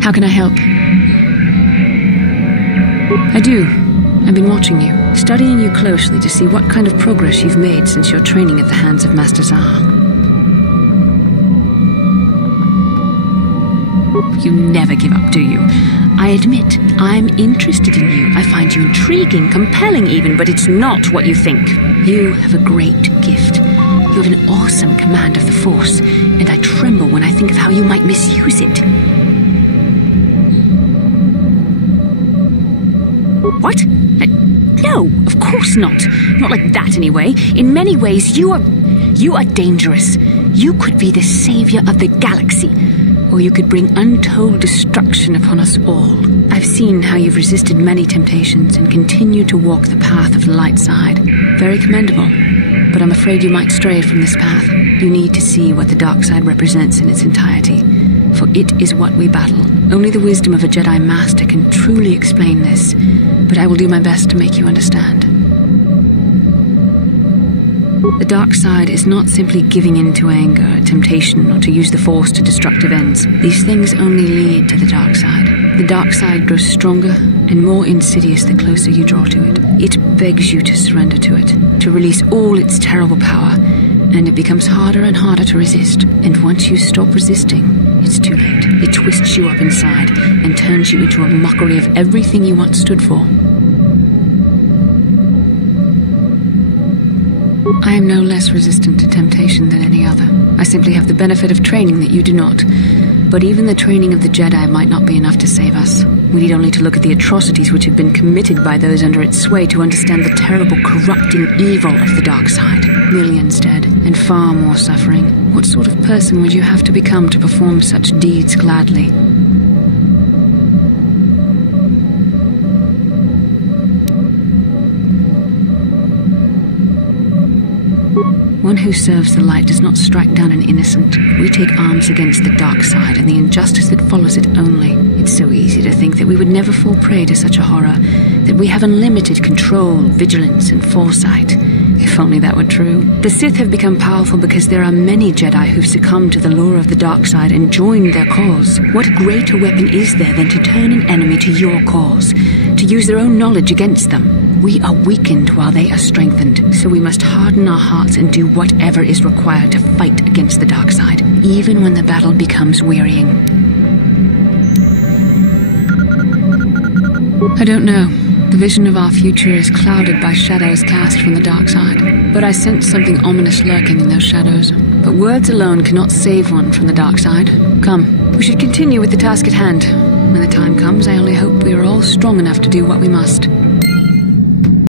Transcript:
How can I help? I do. I've been watching you, studying you closely to see what kind of progress you've made since your training at the hands of Master Zar. You never give up, do you? I admit, I'm interested in you. I find you intriguing, compelling even, but it's not what you think. You have a great gift. You have an awesome command of the Force, and I tremble when I think of how you might misuse it. What? No, of course not. Not like that, anyway. In many ways, you are dangerous. You could be the savior of the galaxy, or you could bring untold destruction upon us all. I've seen how you've resisted many temptations and continue to walk the path of the light side. Very commendable. But I'm afraid you might stray from this path. You need to see what the dark side represents in its entirety, for it is what we battle. Only the wisdom of a Jedi Master can truly explain this, but I will do my best to make you understand. The dark side is not simply giving in to anger, temptation, or to use the Force to destructive ends. These things only lead to the dark side. The dark side grows stronger and more insidious the closer you draw to it. It begs you to surrender to it, to release all its terrible power, and it becomes harder and harder to resist. And once you stop resisting, it's too late. It twists you up inside and turns you into a mockery of everything you once stood for. I am no less resistant to temptation than any other. I simply have the benefit of training that you do not. But even the training of the Jedi might not be enough to save us. We need only to look at the atrocities which have been committed by those under its sway to understand the terrible corrupting evil of the dark side. Millions dead, and far more suffering. What sort of person would you have to become to perform such deeds gladly? One who serves the light does not strike down an innocent. We take arms against the dark side and the injustice that follows it only. It's so easy to think that we would never fall prey to such a horror, that we have unlimited control, vigilance, and foresight. If only that were true. The Sith have become powerful because there are many Jedi who've succumbed to the lure of the dark side and joined their cause. What greater weapon is there than to turn an enemy to your cause, to use their own knowledge against them? We are weakened while they are strengthened, so we must harden our hearts and do whatever is required to fight against the dark side, even when the battle becomes wearying. I don't know. The vision of our future is clouded by shadows cast from the dark side, but I sense something ominous lurking in those shadows. But words alone cannot save one from the dark side. Come, we should continue with the task at hand. When the time comes, I only hope we are all strong enough to do what we must.